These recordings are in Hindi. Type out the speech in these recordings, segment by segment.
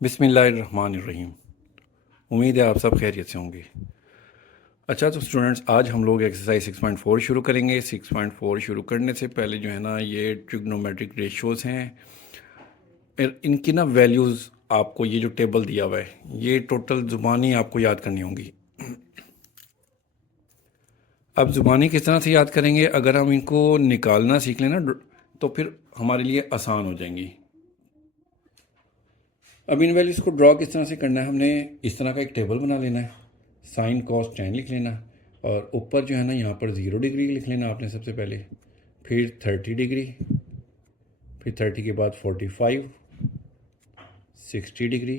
बिस्मिल्लाहिर्रहमानिर्रहीम। उम्मीद है आप सब खैरियत से होंगे। अच्छा तो स्टूडेंट्स, आज हम लोग एक्सरसाइज 6.4 शुरू करेंगे। 6.4 शुरू करने से पहले जो है ना, ये ट्रिग्नोमेट्रिक रेशियोज़ हैं, इनकी ना वैल्यूज़ आपको ये जो टेबल दिया हुआ है ये टोटल ज़ुबानी आपको याद करनी होंगी। अब ज़ुबानी किस तरह से याद करेंगे? अगर हम इनको निकालना सीख लें ना तो फिर हमारे लिए आसान हो जाएंगी। अब इन वैल्यूज़ को ड्रॉ किस तरह से करना है, हमने इस तरह का एक टेबल बना लेना है। साइन कॉस टेन लिख लेना और ऊपर जो है ना यहाँ पर 0 डिग्री लिख लेना आपने सबसे पहले, फिर 30 डिग्री, फिर 30 के बाद 45, 60 डिग्री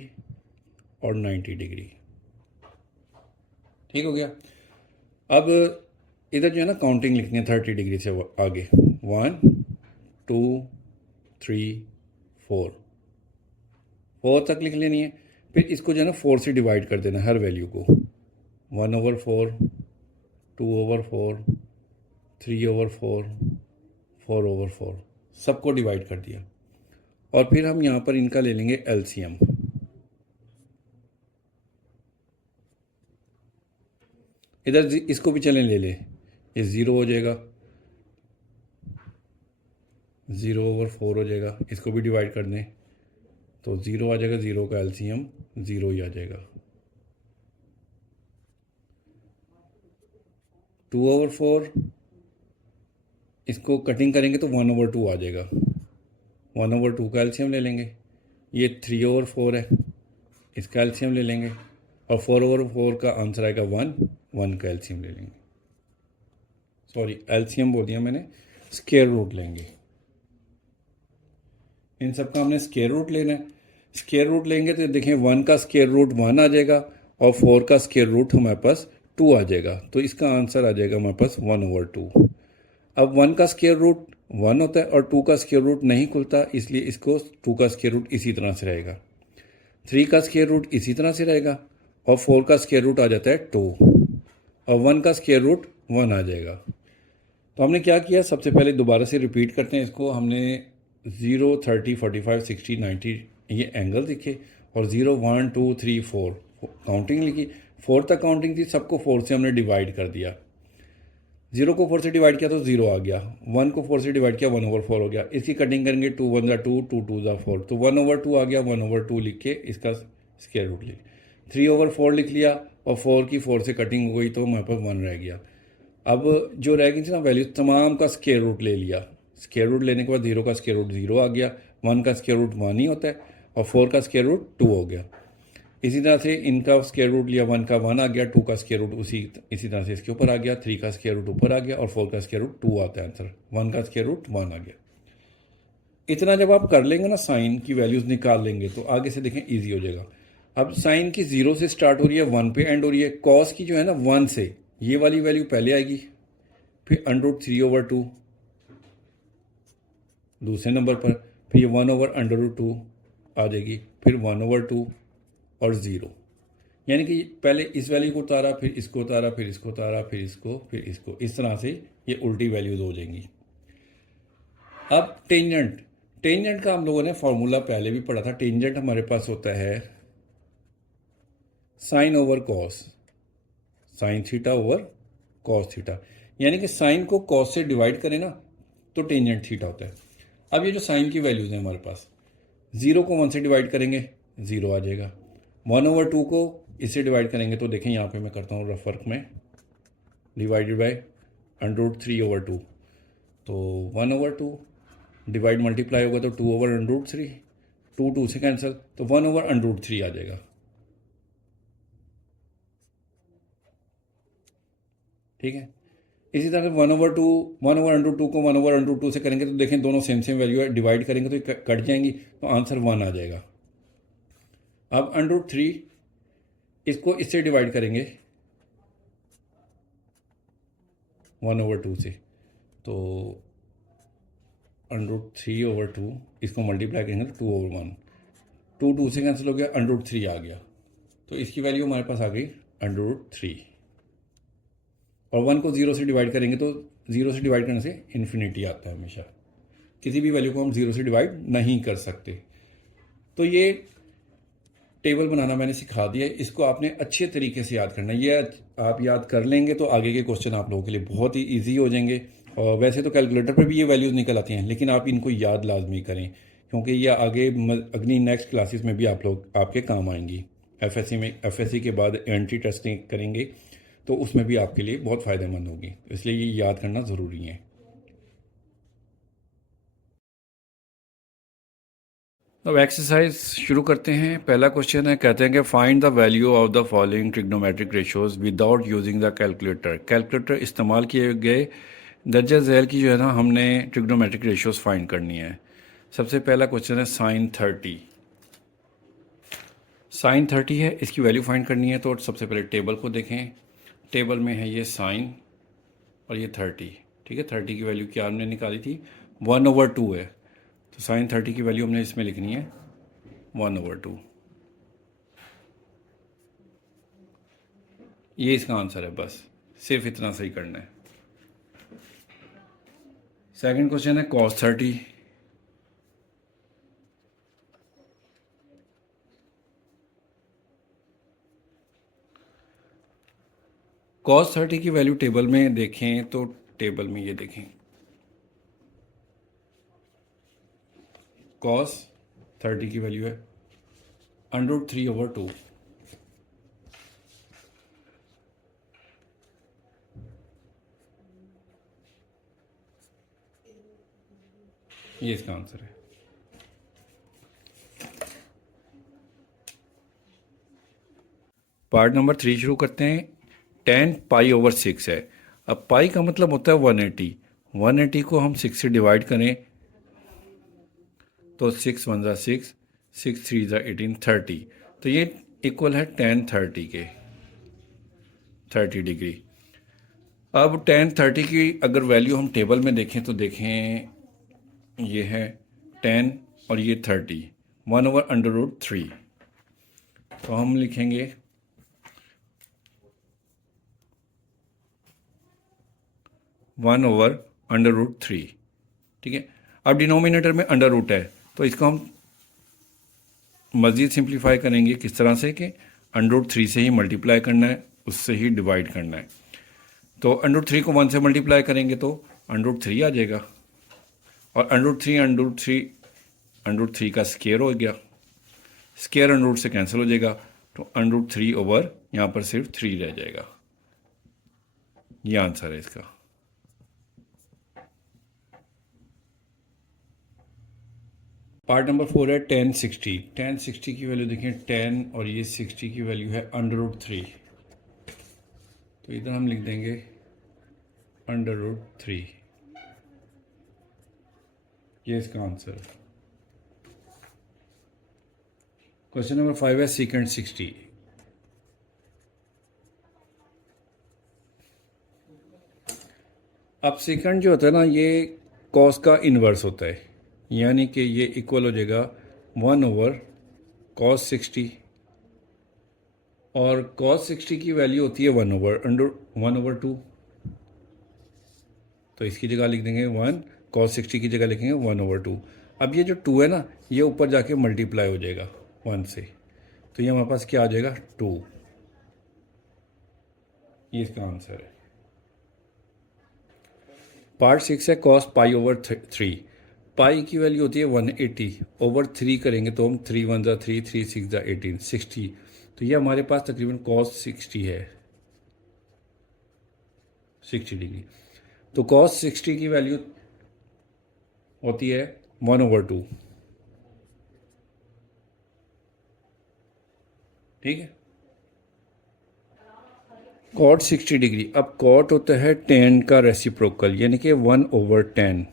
और 90 डिग्री। ठीक हो गया। अब इधर जो है ना काउंटिंग लिखनी है 30 डिग्री से आगे। 1 2 3 4 तक लिख लेनी है। फिर इसको जो है ना 4 से डिवाइड कर देना हर वैल्यू को। 1/4, 2/4, 3/4, 4/4, सबको डिवाइड कर दिया। और फिर हम यहाँ पर इनका ले लेंगे एलसीएम। इधर इसको भी चलें ले ले, ये 0 हो जाएगा, 0/4 हो जाएगा। इसको भी डिवाइड कर दें तो 0 आ जाएगा, 0 का एलसीएम 0 ही आ जाएगा। 2/4 इसको कटिंग करेंगे तो 1/2 आ जाएगा। 1/2 का एलसीएम ले लेंगे। ये 3/4 है, इसका एलसीएम ले लेंगे। और 4/4 का आंसर आएगा 1 का एलसीएम ले लेंगे। सॉरी, एलसीएम बोल दिया मैंने, स्क्वायर रूट लेंगे। इन सब का हमने स्क्वायर रूट लेना है। स्क्वायर रूट लेंगे तो देखें 1 का स्क्वायर रूट 1 आ जाएगा और 4 का स्क्वायर रूट हमारे पास 2 आ जाएगा। तो इसका आंसर आ जाएगा हमारे पास 1/2। अब 1 का स्क्वायर रूट 1 होता है और 2 का स्क्वायर रूट नहीं खुलता, इसलिए इसको 2 का स्क्वायर रूट इसी तरह से रहेगा। 3 का स्क्वायर रूट इसी तरह से रहेगा और 4 का स्क्वायर रूट आ जाता है 2 और 1 का स्क्वायर रूट 1 आ जाएगा। तो हमने क्या किया, सबसे पहले दोबारा से रिपीट करते हैं इसको। हमने 0, 30, 45, 60, 90 ये एंगल लिखे और 0, 1, 2, 3, 4 काउंटिंग लिखी। 4 तक काउंटिंग थी, सबको 4 से हमने डिवाइड कर दिया। 0 को 4 से डिवाइड किया तो 0 आ गया। 1 को 4 से डिवाइड किया 1/4 हो गया। इसकी कटिंग करेंगे 2 1 2, 2 2 4, तो 1/2 आ गया। 1/2 लिख के इसका स्क्वायर रूट लिख, 3/4 लिख लिया और 4 की 4 से कटिंग हो गई तो हमारे पास 1 रह गया। अब जो रह गई थी ना वैल्यू, तमाम का स्क्वायर रूट ले लिया। स्क्वायर रूट लेने के बाद 0 का स्क्वायर रूट 0 आ गया, 1 का स्क्वायर रूट 1 ही होता है और 4 का स्क्वायर रूट 2 हो गया। इसी तरह से इनका स्क्वायर रूट लिया, 1 का 1 आ गया, 2 का स्क्वायर रूट इसी तरह से इसके ऊपर आ गया, 3 का स्क्वायर रूट ऊपर आ गया और 4 का स्क्वायर रूट 2 आता है आंसर। 1 का स्क्वायर रूट 1 आ गया। इतना जब आप कर लेंगे ना, साइन की वैल्यूज़ निकाल लेंगे तो आगे से देखें ईजी हो जाएगा। अब साइन की 0 से स्टार्ट हो रही है, 1 पे एंड हो रही है। कॉस की जो है ना 1 से, ये वाली वैल्यू पहले आएगी, फिर √3/2 दूसरे नंबर पर, फिर ये 1/√2 आ जाएगी, फिर 1/2 और 0। यानी कि पहले इस वैल्यू को उतारा, फिर इसको उतारा, फिर इसको उतारा, फिर इसको, फिर इसको, इस तरह से ये उल्टी वैल्यूज हो जाएंगी। अब टेंजेंट, टेंजेंट का हम लोगों ने फॉर्मूला पहले भी पढ़ा था। टेंजेंट हमारे पास होता है sine over cos, sine theta over cos theta. यानी कि साइन को कॉस से डिवाइड करें ना तो टेंजेंट थीटा होता है। अब ये जो साइन की वैल्यूज हैं हमारे पास, 0 को 1 से डिवाइड करेंगे 0 आ जाएगा। 1/2 को इससे डिवाइड करेंगे तो देखें यहाँ पे मैं करता हूँ रफ वर्क में, डिवाइडेड बाय √3/2, तो 1/2 डिवाइड मल्टीप्लाई होगा तो 2/√3, 2 2 से कैंसिल तो 1/√3 आ जाएगा। ठीक है। इसी तरह से 1/2, 1/√2 को 1/√2 से करेंगे तो देखें दोनों सेम सेम वैल्यू है, डिवाइड करेंगे तो कट जाएंगी तो आंसर 1 आ जाएगा। अब √3 इसको इससे डिवाइड करेंगे 1/2 से, तो √3/2 इसको मल्टीप्लाई करेंगे तो 2/1, 2 2 से कैंसिल हो गया, √3 आ गया। तो इसकी वैल्यू हमारे पास आ गई √3। और 1 को 0 से डिवाइड करेंगे तो 0 से डिवाइड करने से इन्फिनिटी आता है हमेशा। किसी भी वैल्यू को हम 0 से डिवाइड नहीं कर सकते। तो ये टेबल बनाना मैंने सिखा दिया है, इसको आपने अच्छे तरीके से याद करना है। ये आप याद कर लेंगे तो आगे के क्वेश्चन आप लोगों के लिए बहुत ही ईजी हो जाएंगे। और वैसे तो कैलकुलेटर पर भी ये वैल्यूज़ निकल आती हैं, लेकिन आप इनको याद लाजमी करें, क्योंकि ये आगे अगली नेक्स्ट क्लासेस में भी आप लोग आपके काम आएंगी। एफएससी में, एफएससी के बाद एंट्री टेस्टिंग करेंगे तो उसमें भी आपके लिए बहुत फ़ायदेमंद होगी, इसलिए ये याद करना ज़रूरी है। अब एक्सरसाइज शुरू करते हैं। पहला क्वेश्चन है, कहते हैं कि find the value of the following trigonometric ratios without using the calculator. Calculator इस्तेमाल किए गए दर्जा झैल की जो है ना, हमने ट्रिग्नोमेट्रिक रेशियोज फाइंड करनी है। सबसे पहला क्वेश्चन है साइन 30। साइन 30 है, इसकी वैल्यू फाइंड करनी है। तो सबसे पहले टेबल को देखें। टेबल में है ये साइन और ये 30। ठीक है, 30 की वैल्यू क्या हमने निकाली थी, 1/2 है। तो साइन 30 की वैल्यू हमने इसमें लिखनी है 1/2। ये इसका आंसर है, बस सिर्फ इतना सही करना है। सेकंड क्वेश्चन है कॉस 30। कॉस 30 की वैल्यू टेबल में देखें तो टेबल में ये देखें, कॉस 30 की वैल्यू है √3/2। ये इसका आंसर है। पार्ट नंबर 3 शुरू करते हैं। 10π/6 है। अब पाई का मतलब होता है 180। 180 को हम 6 से डिवाइड करें तो 6 1 ज़ा 6, 6 3 ज़ा 18, 30। तो ये इक्वल है tan 30 के, 30 डिग्री। अब tan 30 की अगर वैल्यू हम टेबल में देखें तो देखें, ये है 10 और ये 30, 1/√3। तो हम लिखेंगे 1/√3। ठीक है, अब डिनोमिनेटर में अंडर रूट है, तो इसको हम मज़ीद सिंप्लीफाई करेंगे। किस तरह से कि √3 से ही मल्टीप्लाई करना है, उससे ही डिवाइड करना है। तो √3 को 1 से मल्टीप्लाई करेंगे तो √3 आ जाएगा, और √3 का स्केयर हो गया, स्केयर √ से कैंसिल हो जाएगा, तो √3 ओवर यहाँ पर सिर्फ 3 रह जाएगा। ये आंसर है इसका। पार्ट नंबर 4 है tan 60। tan 60 की वैल्यू देखें, 10 और ये 60 की वैल्यू है √3। तो इधर हम लिख देंगे √3। ये इसका आंसर है। क्वेश्चन नंबर 5 है सीकेंट 60। अब सीकेंट जो होता है ना, ये कॉस का इन्वर्स होता है, यानी कि ये इक्वल हो जाएगा 1/cos 60, और cos 60 की वैल्यू होती है 1/2। तो इसकी जगह लिख देंगे 1, cos 60 की जगह लिखेंगे 1/2। अब ये जो 2 है ना, ये ऊपर जाके मल्टीप्लाई हो जाएगा 1 से, तो ये हमारे पास क्या आ जाएगा 2। ये इसका आंसर है। पार्ट 6 है cos π/3। पाई की वैल्यू होती है 180, ओवर 3 करेंगे तो हम 3 1 ज़ा 3, 3 6 ज़ा 18, 60। तो ये हमारे पास तकरीबन cos 60 है, 60 डिग्री। तो cos 60 की वैल्यू होती है 1/2। ठीक है, cot 60 डिग्री। अब cot होता है tan का रेसिप्रोकल, यानी कि 1/10।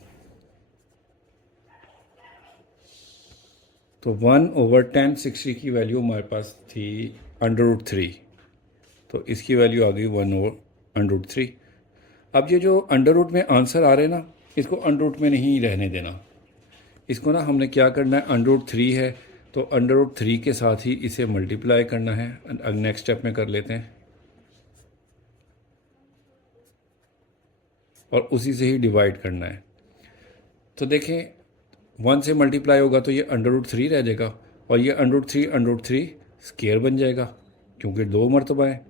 तो 1/10 60 की वैल्यू हमारे पास थी √3, तो इसकी वैल्यू आ गई 1/√3। अब ये जो अंडर रूट में आंसर आ रहे हैं ना, इसको अंडर रूट में नहीं रहने देना। इसको ना हमने क्या करना है, √3 है तो √3 के साथ ही इसे मल्टीप्लाई करना है। अब नेक्स्ट स्टेप में कर लेते हैं, और उसी से ही डिवाइड करना है। तो देखें 1 से मल्टीप्लाई होगा तो ये √3 रह जाएगा, और ये √3 स्केयर बन जाएगा क्योंकि 2 मरतबा है।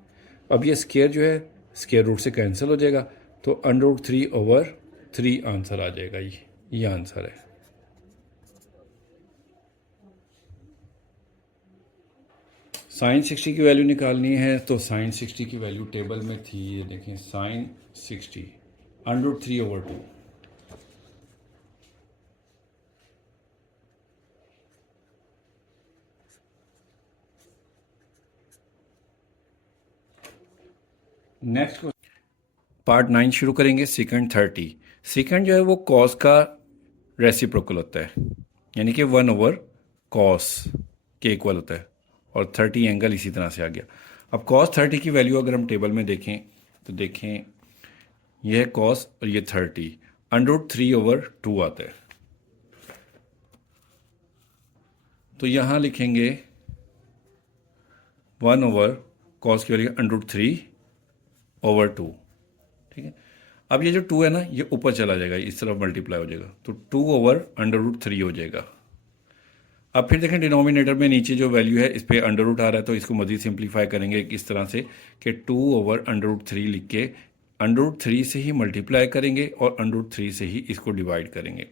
अब ये स्केयर जो है स्केयर रूट से कैंसिल हो जाएगा, तो √3/3 आंसर आ जाएगा। ये आंसर है। साइन 60 की वैल्यू निकालनी है, तो साइन 60 की वैल्यू टेबल में थी, ये देखें साइन 60 √3/2। नेक्स्ट पार्ट 9 शुरू करेंगे। सेकंड 30। सेकंड जो है वो कॉस का रेसिप्रोकल होता है, यानी कि 1/cos के इक्वल होता है, और 30 एंगल इसी तरह से आ गया। अब cos 30 की वैल्यू अगर हम टेबल में देखें तो देखें यह है cos और ये 30, √3/2 आता है। तो यहाँ लिखेंगे 1/cos की वैल्यू √3/2। ठीक है। अब ये जो 2 है ना, ये ऊपर चला जाएगा, इस तरफ मल्टीप्लाई हो जाएगा, तो 2/√3 हो जाएगा। अब फिर देखें डिनोमिनेटर में नीचे जो वैल्यू है इस पर अंडर रूट आ रहा है, तो इसको मज़ीद सिंप्लीफाई करेंगे इस तरह से कि 2/√3 लिख के √3 से ही मल्टीप्लाई करेंगे और √3 से ही इसको डिवाइड करेंगे।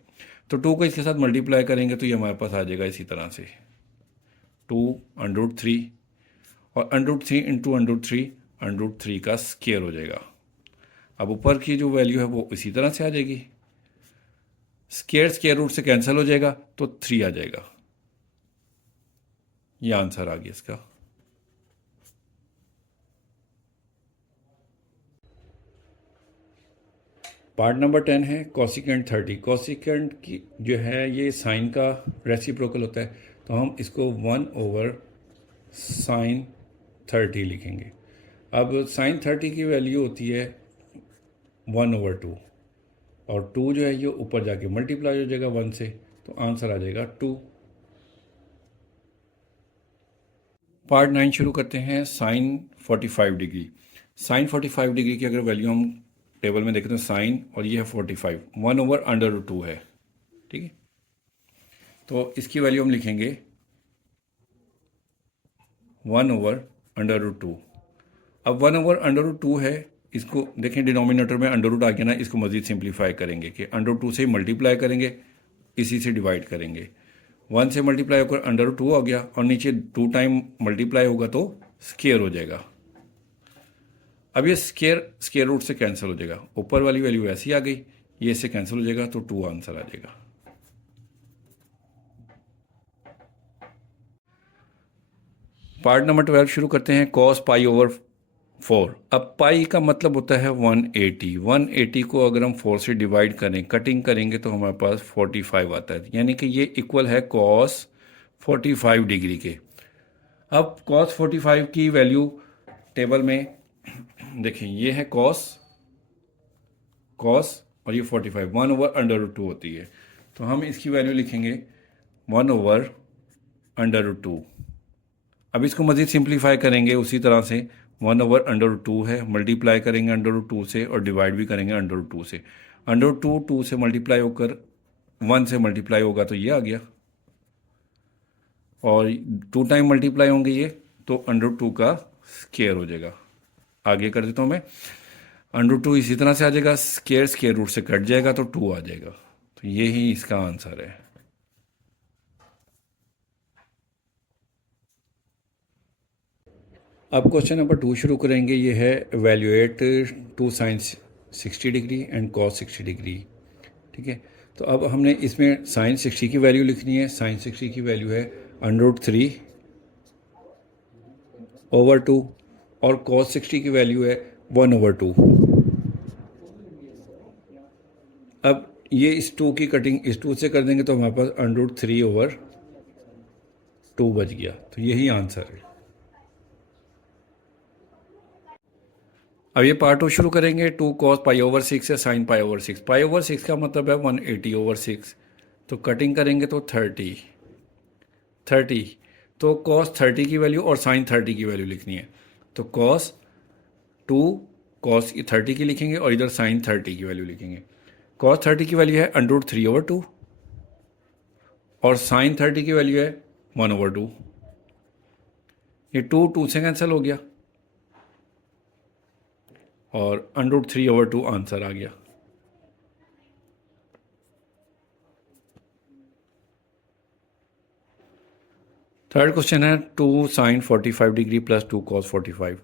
तो 2 को इसके साथ मल्टीप्लाई करेंगे तो ये हमारे पास आ जाएगा इसी तरह से 2√3, और √3 इंटू √3 का स्केयर हो जाएगा। अब ऊपर की जो वैल्यू है वो इसी तरह से आ जाएगी, स्केयर रूट से कैंसिल हो जाएगा तो 3 आ जाएगा। ये आंसर आ गया इसका। पार्ट नंबर 10 है कोसिकेंट 30। कोसिकेंट की जो है ये साइन का रेसिप्रोकल होता है, तो हम इसको 1/sin30 लिखेंगे। अब sin 30 की वैल्यू होती है 1/2, और 2 जो है ये ऊपर जाके मल्टीप्लाई हो जाएगा 1 से, तो आंसर आ जाएगा 2। पार्ट 9 शुरू करते हैं। Sign 45 degree. साइन 45 डिग्री की अगर वैल्यू हम टेबल में देखें तो साइन और ये है 45, 1/√2 है। ठीक है, तो इसकी वैल्यू हम लिखेंगे 1/√2। अब 1/√2 है, इसको देखें डिनोमिनेटर में अंडर रूट आ गया ना, इसको मज़ीद सिंप्लीफाई करेंगे कि √2 से मल्टीप्लाई करेंगे, इसी से डिवाइड करेंगे। 1 से मल्टीप्लाई होकर √2 आ गया, और नीचे 2 टाइम मल्टीप्लाई होगा तो स्केयर हो जाएगा। अब ये स्केयर रूट से कैंसिल हो जाएगा, ऊपर वाली वैल्यू ऐसी आ गई, ये इससे कैंसिल हो जाएगा तो 2 आंसर आ जाएगा। पार्ट नंबर 12 शुरू करते हैं। cos π/4। अब पाई का मतलब होता है 180। 180 को अगर हम 4 से डिवाइड करें, कटिंग करेंगे तो हमारे पास 45 आता है, यानी कि ये इक्वल है cos 45 डिग्री के। अब cos 45 की वैल्यू टेबल में देखें, ये है cos और ये 45, 1/√2 होती है, तो हम इसकी वैल्यू लिखेंगे 1/√2। अब इसको मज़ीद सिंप्लीफाई करेंगे उसी तरह से, 1/√2 है, मल्टीप्लाई करेंगे √2 से और डिवाइड भी करेंगे √2 से। √2 2 से मल्टीप्लाई होकर 1 से मल्टीप्लाई होगा तो ये आ गया, और 2 टाइम मल्टीप्लाई होंगे ये, तो √2 का स्केयर हो जाएगा। आगे कर देता हूँ मैं, √2 इसी तरह से आ जाएगा, स्केयर रूट से कट जाएगा तो 2 आ जाएगा। तो ये ही इसका आंसर है। अब क्वेश्चन नंबर 2 शुरू करेंगे। ये है evaluate 2 sin 60 degree and cos 60 degree. ठीक है, तो अब हमने इसमें sin 60 की वैल्यू लिखनी है। sin 60 की वैल्यू है √3/2, और cos 60 की वैल्यू है 1/2। अब ये इस 2 की कटिंग इस 2 से कर देंगे तो हमारे पास √3/2 बच गया, तो यही आंसर है। अब ये पार्ट 2 शुरू करेंगे। 2 cos π/6 है sin π/6। π/6 का मतलब है 180/6, तो कटिंग करेंगे तो 30। तो cos 30 की वैल्यू और sin 30 की वैल्यू लिखनी है, तो cos 30 की लिखेंगे और इधर sin 30 की वैल्यू लिखेंगे। cos 30 की वैल्यू है √3/2, और sin 30 की वैल्यू है 1/2। ये 2 से कैंसिल हो गया और √3/2 आंसर आ गया। थर्ड क्वेश्चन है 2 sin 45 डिग्री प्लस 2 cos 45।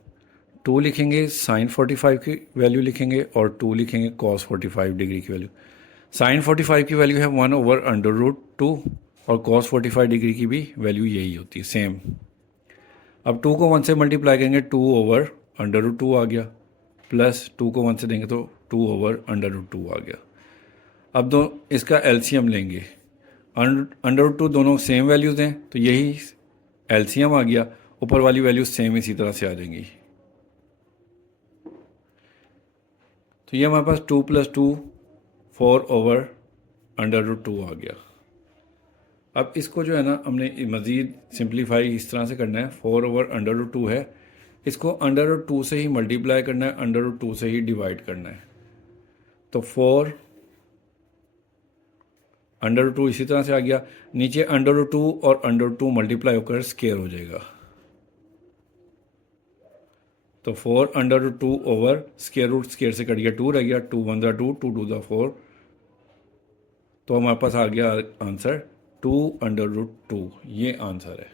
2 लिखेंगे sin 45 की वैल्यू लिखेंगे और 2 लिखेंगे cos 45 डिग्री की वैल्यू। sin 45 की वैल्यू है 1/√2 और cos 45 डिग्री की भी वैल्यू यही होती है, सेम। अब 2 को 1 से मल्टीप्लाई करेंगे 2/√2 आ गया, प्लस 2 को 1 से देंगे तो 2/√2 आ गया। अब दो इसका एलसीएम लेंगे, √2 दोनों सेम वैल्यूज़ हैं तो यही एलसीएम आ गया, ऊपर वाली वैल्यूज सेम इसी तरह से आ जाएंगी। तो ये हमारे पास 2 + 2 4/√2 आ गया। अब इसको जो है ना हमने मज़ीद सिंप्लीफाई इस तरह से करना है, 4/√2 है, इसको √2 से ही मल्टीप्लाई करना है, √2 से ही डिवाइड करना है। तो 4√2 इसी तरह से आ गया, नीचे √2 और √2 मल्टीप्लाई होकर स्क्वायर हो जाएगा। तो 4√2 ओवर स्क्वायर से कट गया 2 रह गया, 2 × 1 = 2, 2 × 2 = 4। तो हमारे पास आ गया आंसर 2√2, ये आंसर है।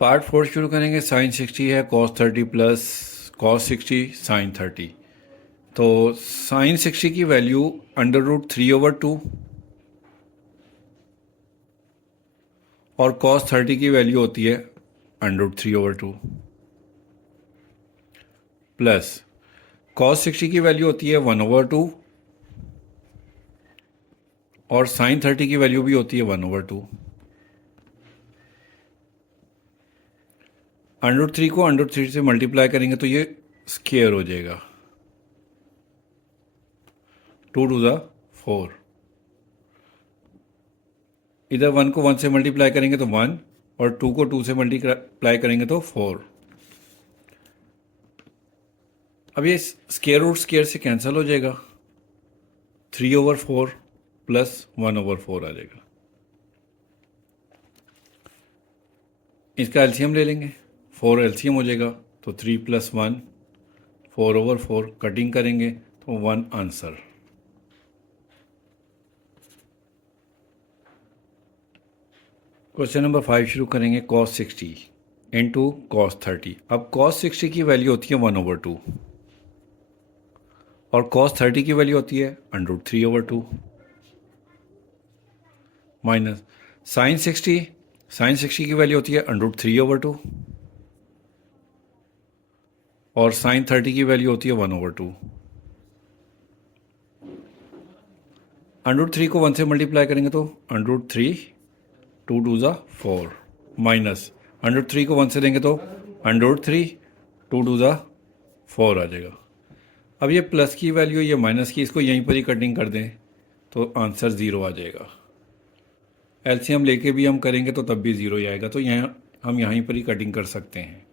पार्ट 4 शुरू करेंगे। sin 60 है cos 30 प्लस cos 60 sin 30। तो sin 60 की वैल्यू √3/2 और cos 30 की वैल्यू होती है √3/2 प्लस cos 60 की वैल्यू होती है 1/2 और sin 30 की वैल्यू भी होती है 1/2। √3 को √3 से मल्टीप्लाई करेंगे तो ये स्क्वायर हो जाएगा, 2 × 2 = 4। इधर 1 को 1 से मल्टीप्लाई करेंगे तो 1 और 2 को 2 से मल्टीप्लाई करेंगे तो 4। अब ये स्क्वायर से कैंसिल हो जाएगा, 3/4 प्लस 1/4 आ जाएगा। इसका एलसीएम ले लेंगे, 4 एलसीएम हो जाएगा तो 3 + 1 4/4, कटिंग करेंगे तो 1 आंसर। क्वेश्चन नंबर 5 शुरू करेंगे। cos 60 into cos 30। अब cos 60 की वैल्यू होती है 1/2 और cos 30 की वैल्यू होती है √3/2 माइनस sin 60 की वैल्यू होती है √3/2 और sin 30 की वैल्यू होती है 1/2। √3 को 1 से मल्टीप्लाई करेंगे तो √3, 2 × 2 = 4 माइनस √3 को 1 से देंगे तो √3, 2 × 2 = 4 आ जाएगा। अब ये प्लस की वैल्यू, ये माइनस की, इसको यहीं पर ही कटिंग कर दें तो आंसर 0 आ जाएगा। एलसीएम लेके भी हम करेंगे तो तब भी 0 ही आएगा, तो हम यहीं पर ही कटिंग कर सकते हैं।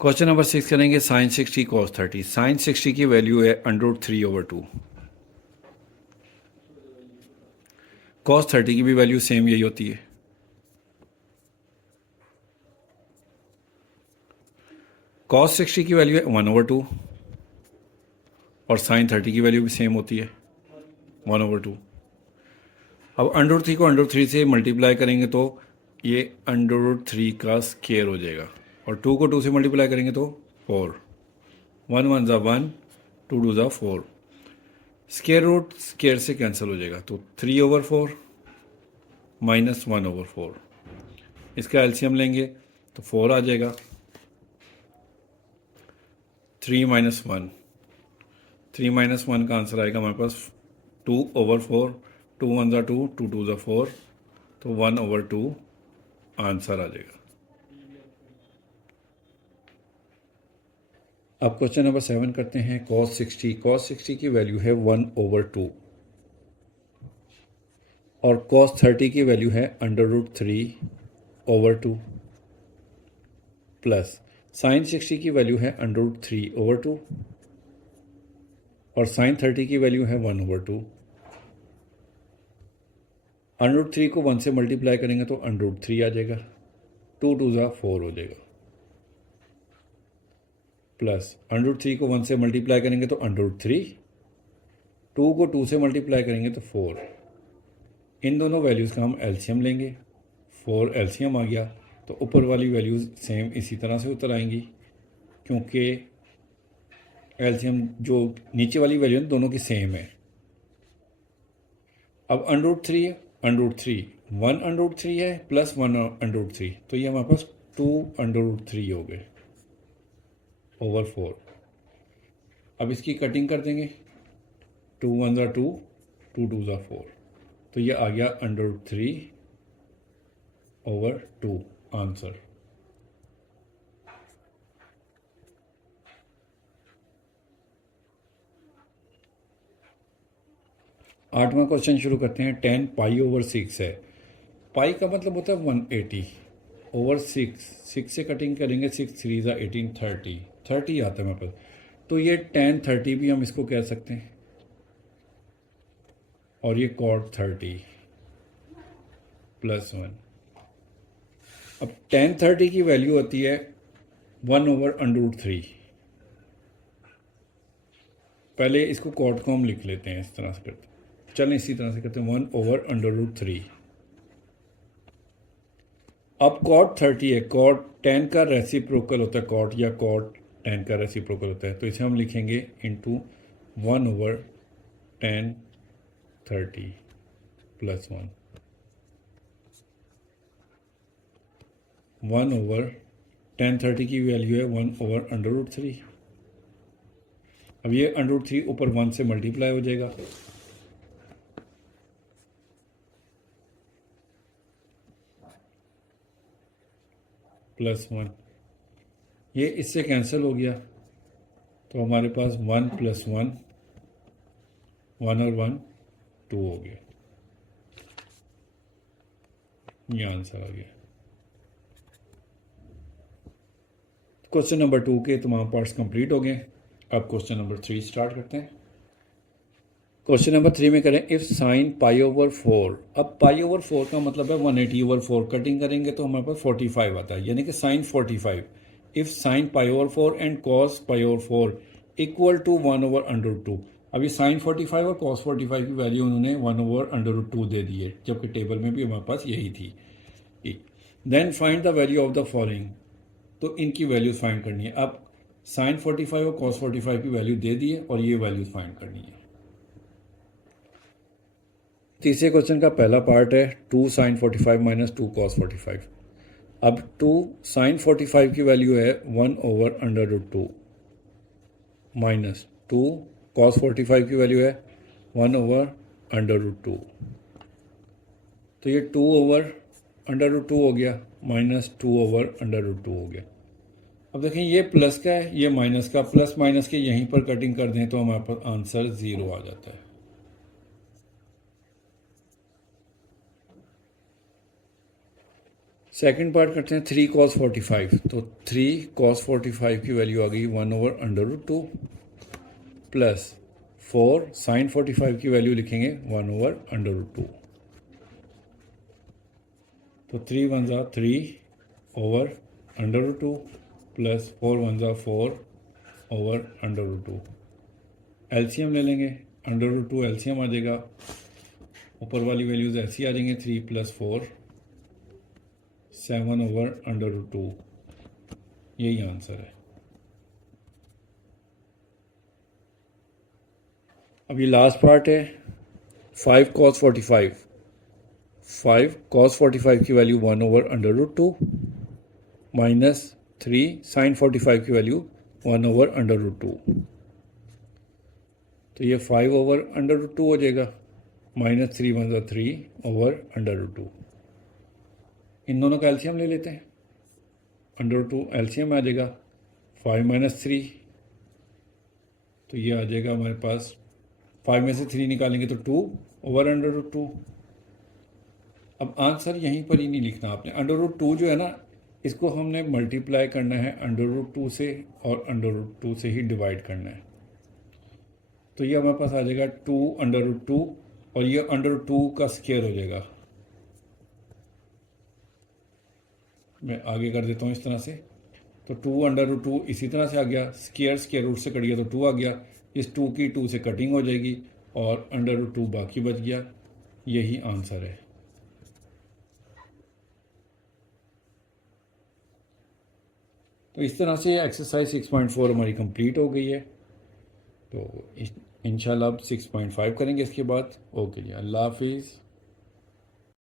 क्वेश्चन नंबर 6 करेंगे। sin 60 cos 30। sin 60 की वैल्यू है √3/2, cos 30 की भी वैल्यू सेम यही होती है। cos 60 की वैल्यू है 1/2 और sin 30 की वैल्यू भी सेम होती है 1/2। अब √3 को √3 से मल्टीप्लाई करेंगे तो ये √3 का स्क्वायर हो जाएगा और 2 को 2 से मल्टीप्लाई करेंगे तो 4, 1 × 1 = 1, 2 × 2 = 4। स्क्वायर से कैंसिल हो जाएगा तो 3/4 माइनस 1/4। इसका एलसीएम लेंगे तो 4 आ जाएगा, 3 - 1, 3 - 1 का आंसर आएगा हमारे पास 2/4, 2 × 1 = 2, 2 × 2 = 4, तो 1/2 आंसर आ जाएगा। अब क्वेश्चन नंबर 7 करते हैं। cos 60 की वैल्यू है 1/2 और cos 30 की वैल्यू है √3/2 प्लस sin 60 की वैल्यू है √3/2 और साइन 30 की वैल्यू है 1/2। √3 को 1 से मल्टीप्लाई करेंगे तो √3 आ जाएगा, 2 2 ज़ा 4 हो जाएगा, प्लस √3 को 1 से मल्टीप्लाई करेंगे तो √3, 2 को 2 से मल्टीप्लाई करेंगे तो 4। इन दोनों वैल्यूज़ का हम एलसीएम लेंगे, 4 एलसीएम आ गया तो ऊपर वाली वैल्यूज़ सेम इसी तरह से उतर आएंगी, क्योंकि एलसीएम जो नीचे वाली वैल्यू है दोनों की सेम है। अब √3 है, √3 1/3 है प्लस 1/3, तो ये हमारे पास 2/3 हो गए ओवर 4। अब इसकी कटिंग कर देंगे, 2 1 ज़ा 2, 2 2 ज़ा 4, तो ये आ गया √3/2 आंसर। आठवां क्वेश्चन शुरू करते हैं। 10 π/6 है। पाई का मतलब होता है 180 ओवर 6 से कटिंग करेंगे, 6 3 ज़ा 18, 30 आता है मेरे पास, तो ये tan 30 भी हम इसको कह सकते हैं, और ये cot 30 + 1। अब tan 30 की वैल्यू आती है 1/√3। पहले इसको cot को हम लिख लेते हैं, इस तरह से करते हैं, चलें इसी तरह से करते हैं, 1/√3। अब cot 30 है, cot tan का रेसिप्रोकल होता है, cot या cot tan का रेसिप्रोकल होता है, तो इसे हम लिखेंगे इंटू 1/tan 30 + 1, 1/tan 30 की वैल्यू है 1/√3। अब ये √3 ऊपर 1 से मल्टीप्लाई हो जाएगा, +1, ये इससे कैंसिल हो गया, तो हमारे पास 1 + 1, 1 और 1 2 हो गया, ये आंसर आ गया। क्वेश्चन नंबर 2 के तमाम पार्ट्स कंप्लीट हो गए। अब क्वेश्चन नंबर 3 स्टार्ट करते हैं। क्वेश्चन नंबर 3 में करें इफ़ साइन π/4। अब π/4 का मतलब है 180/4, कटिंग करेंगे तो हमारे पास 45 आता है, यानी कि sine 45। If sine π/4 and cos π/4 equal to 1/√2। अभी साइन 45 और कॉस 45 की वैल्यू उन्होंने 1/√2 दे दी है, जबकि टेबल में भी हमारे पास यही थी। Then find the value of the following, तो इनकी वैल्यूज फाइंड करनी है। अब साइन 45 और कॉस 45 की वैल्यू दे दी है और ये वैल्यूज फाइंड करनी है। तीसरे क्वेश्चन का पहला पार्ट है 2 sin 45 - 2 cos 45। अब 2 sin 45 की वैल्यू है 1/√2 माइनस 2 cos 45 की वैल्यू है 1/√2, तो ये 2/√2 हो गया माइनस 2/√2 हो गया। अब देखें ये प्लस का है, ये माइनस का, प्लस माइनस के यहीं पर कटिंग कर दें तो हमारे पास आंसर 0 आ जाता है। सेकंड पार्ट करते हैं 3 cos 45। तो 3 cos 45 की वैल्यू आ गई 1/√2 प्लस 4 sin 45 की वैल्यू लिखेंगे 1/√2। तो 3 1 ज़ा 3/√2 प्लस 4 1 ज़ा 4/√2। एलसीएम ले लेंगे, √2 एलसीएम आ जाएगा, ऊपर वाली वैल्यूज ऐसी आ जाएंगे, 3 + 4 7/√2, यही आंसर है। अब ये लास्ट पार्ट है 5 cos 45। 5 cos 45 की वैल्यू 1/√2 माइनस 3 sin 45 की वैल्यू 1/√2, तो ये 5/√2 हो जाएगा, माइनस 3 1 ज़ा 3/√2। इन दोनों का एलसीएम ले लेते हैं, √2 एलसीएम आ जाएगा, 5 - 3, तो ये आ जाएगा हमारे पास, 5 में से 3 निकालेंगे तो 2/√2। अब आंसर यहीं पर ही नहीं लिखना आपने, √2 जो है ना, इसको हमने मल्टीप्लाई करना है √2 से और √2 से ही डिवाइड करना है। तो ये हमारे पास आ जाएगा 2√2 और ये √2 का स्क्वायर हो जाएगा। मैं आगे कर देता हूँ इस तरह से। तो 2√2 इसी तरह से आ गया, स्क्वायर रूट से कट गया तो 2 आ गया, इस 2 की 2 से कटिंग हो जाएगी और √2 बाकी बच गया। यही आंसर है। तो इस तरह से एक्सरसाइज 6.4 हमारी कंप्लीट हो गई है। तो इंशाल्लाह अब 6.5 करेंगे इसके बाद। ओके जी, अल्लाह हाफिज़।